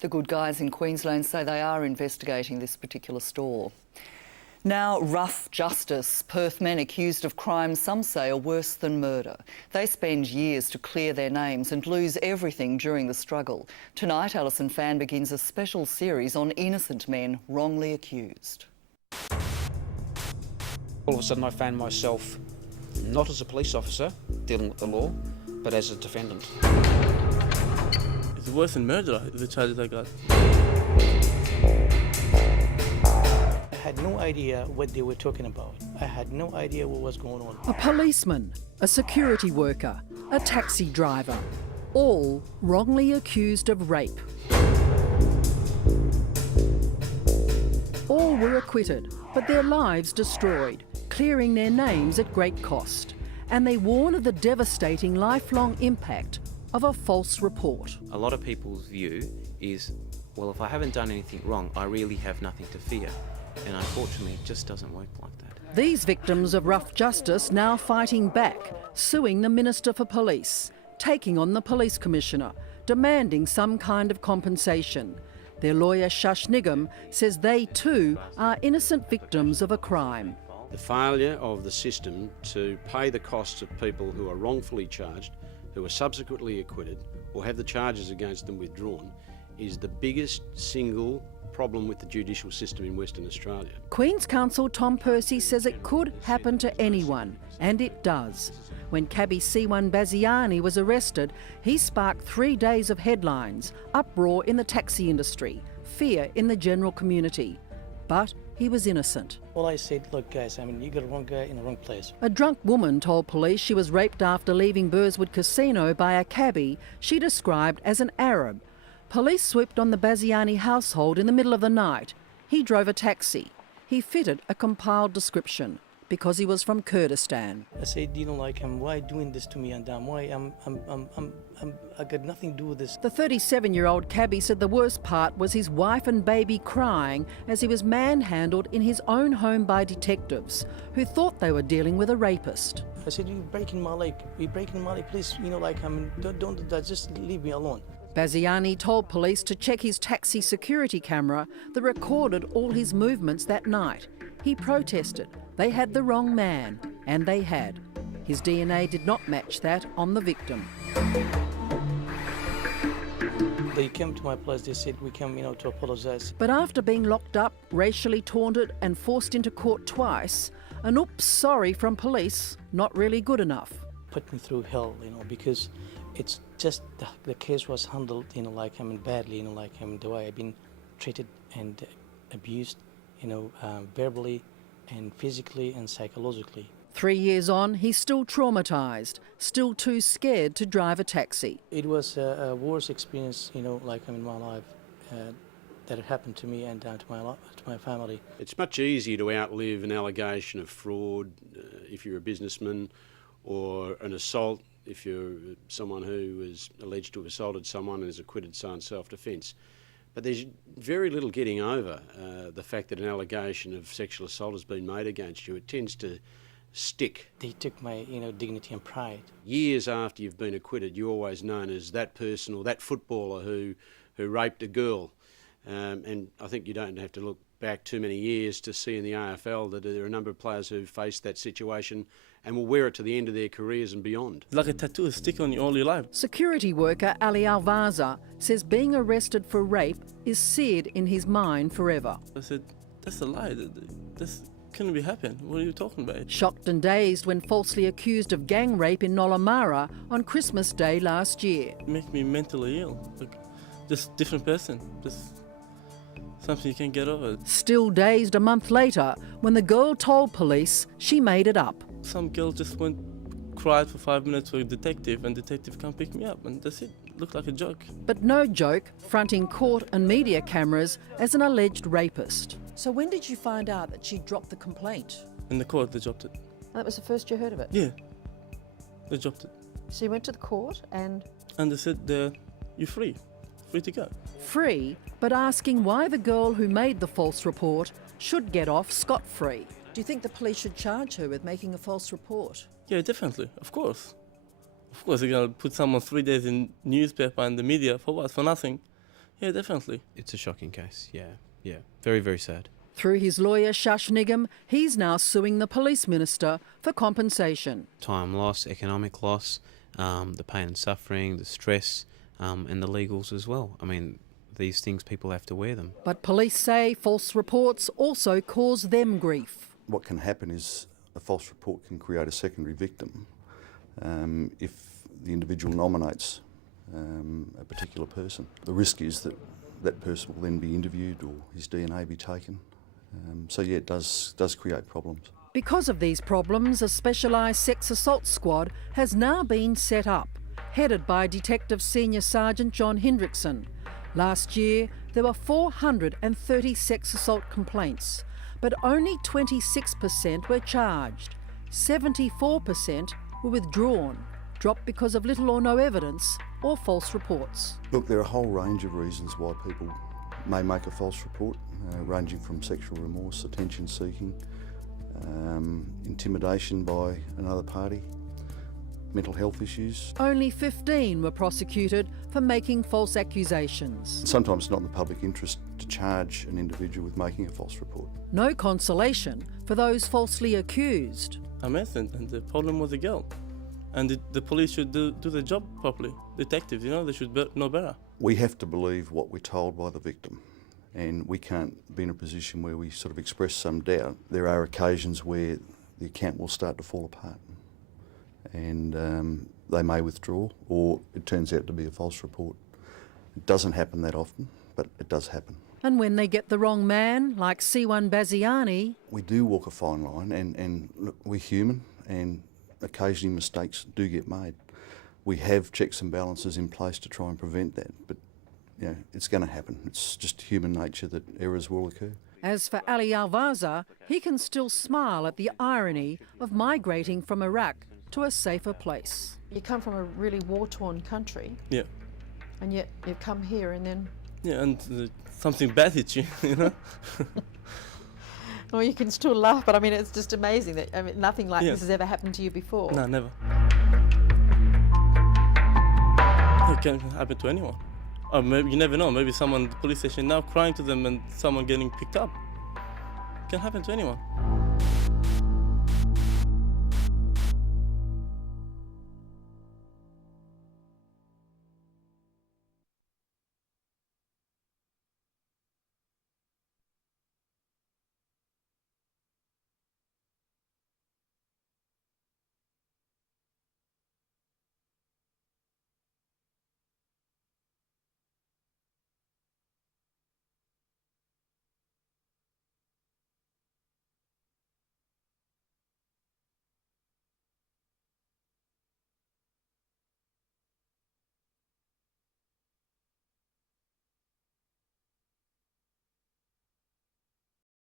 The good guys in Queensland say they are investigating this particular store. Now, rough justice. Perth men accused of crimes some say are worse than murder. They spend years to clear their names and lose everything during the struggle. Tonight, Alison Fan begins a special series on innocent men wrongly accused. All of a sudden I found myself not as a police officer dealing with the law, but as a defendant. It's worse than murder, the charges I got. I had no idea what they were talking about. I had no idea what was going on. A policeman, a security worker, a taxi driver, all wrongly accused of rape. All were acquitted, but their lives destroyed, clearing their names at great cost. And they warn of the devastating lifelong impact of a false report. A lot of people's view is, well, if I haven't done anything wrong, I really have nothing to fear. And unfortunately, it just doesn't work like that. These victims of rough justice now fighting back, suing the Minister for Police, taking on the Police Commissioner, demanding some kind of compensation. Their lawyer, Nigams, says they too are innocent victims of a crime. The failure of the system to pay the costs of people who are wrongfully charged, who are subsequently acquitted, or have the charges against them withdrawn, is the biggest single problem with the judicial system in Western Australia. Queen's Counsel Tom Percy says it could happen to anyone, and it does. When cabbie C1 Baziani was arrested, he sparked 3 days of headlines, uproar in the taxi industry, fear in the general community. But he was innocent. Well, I said, look guys, you got the wrong guy in the wrong place. A drunk woman told police she was raped after leaving Burswood Casino by a cabbie she described as an Arab. Police swooped on the Baziani household in the middle of the night. He drove a taxi. He fitted a compiled description because he was from Kurdistan. I said, why doing this to me, and why I got nothing to do with this. The 37-year-old cabbie said the worst part was his wife and baby crying as he was manhandled in his own home by detectives who thought they were dealing with a rapist. I said, you're breaking my leg, please, don't just leave me alone. Baziani told police to check his taxi security camera that recorded all his movements that night. He protested. They had the wrong man, and they had. His DNA did not match that on the victim. They came to my place, they said, we came, to apologise. But after being locked up, racially taunted and forced into court twice, an oops sorry from police, not really good enough. Put me through hell, because it's just the case was handled, badly, the way I've been treated and abused, verbally and physically and psychologically. 3 years on, he's still traumatised, still too scared to drive a taxi. It was a worst experience, in my life that happened to me and to my family. It's much easier to outlive an allegation of fraud if you're a businessman, or an assault if you're someone who is alleged to have assaulted someone and is acquitted so in self-defence. But there's very little getting over the fact that an allegation of sexual assault has been made against you. It tends to stick. They took my, dignity and pride. Years after you've been acquitted, you're always known as that person or that footballer who raped a girl. And I think you don't have to look back too many years to see in the AFL that there are a number of players who faced that situation and will wear it to the end of their careers and beyond. It's like a tattoo, stick on you all your life. Security worker Ali Alvaza says being arrested for rape is seared in his mind forever. I said, that's a lie. This couldn't be happening. What are you talking about? Shocked and dazed when falsely accused of gang rape in Nollamara on Christmas Day last year. It makes me mentally ill. Just different person. Just something you can't get over. Still dazed a month later when the girl told police she made it up. Some girl just cried for 5 minutes for a detective, and detective can't pick me up, and that's it. Looked like a joke. But no joke, fronting court and media cameras as an alleged rapist. So when did you find out that she dropped the complaint? In the court, they dropped it. That was the first you heard of it? Yeah, they dropped it. So you went to the court and... And they said, you're free to go. Free, but asking why the girl who made the false report should get off scot-free. Do you think the police should charge her with making a false report? Yeah, definitely, of course. Of course, you're going to put someone 3 days in newspaper and the media for what? For nothing. Yeah, definitely. It's a shocking case, yeah. Very, very sad. Through his lawyer, Shash Nigam, he's now suing the police minister for compensation. Time loss, economic loss, the pain and suffering, the stress, and the legals as well. I mean, these things, people have to wear them. But police say false reports also cause them grief. What can happen is a false report can create a secondary victim if the individual nominates a particular person. The risk is that that person will then be interviewed or his DNA be taken. So yeah, it does create problems. Because of these problems, a specialised sex assault squad has now been set up, headed by Detective Senior Sergeant John Hendrickson. Last year, there were 430 sex assault complaints, but only 26% were charged. 74% were withdrawn, dropped because of little or no evidence or false reports. Look, there are a whole range of reasons why people may make a false report, ranging from sexual remorse, attention seeking, intimidation by another party, mental health issues. Only 15 were prosecuted for making false accusations. Sometimes it's not in the public interest to charge an individual with making a false report. No consolation for those falsely accused. I met and the problem was the girl. And the police should do the job properly. Detectives, they should know better. We have to believe what we're told by the victim, and we can't be in a position where we sort of express some doubt. There are occasions where the account will start to fall apart, and they may withdraw, or it turns out to be a false report. It doesn't happen that often, but it does happen. And when they get the wrong man, like C1 Baziani, We do walk a fine line, and look, we're human, and occasionally mistakes do get made. We have checks and balances in place to try and prevent that, but it's going to happen. It's just human nature that errors will occur. as for Ali Alvaza, he can still smile at the irony of migrating from Iraq to a safer place. You come from a really war-torn country, Yeah. and yet you've come here and then... Yeah, and something bad hits you, Well, you can still laugh, but I mean, it's just amazing that nothing like Yeah. this has ever happened to you before. No, never. It can happen to anyone. Or maybe, you never know, maybe someone at the police station now crying to them and someone getting picked up. It can happen to anyone.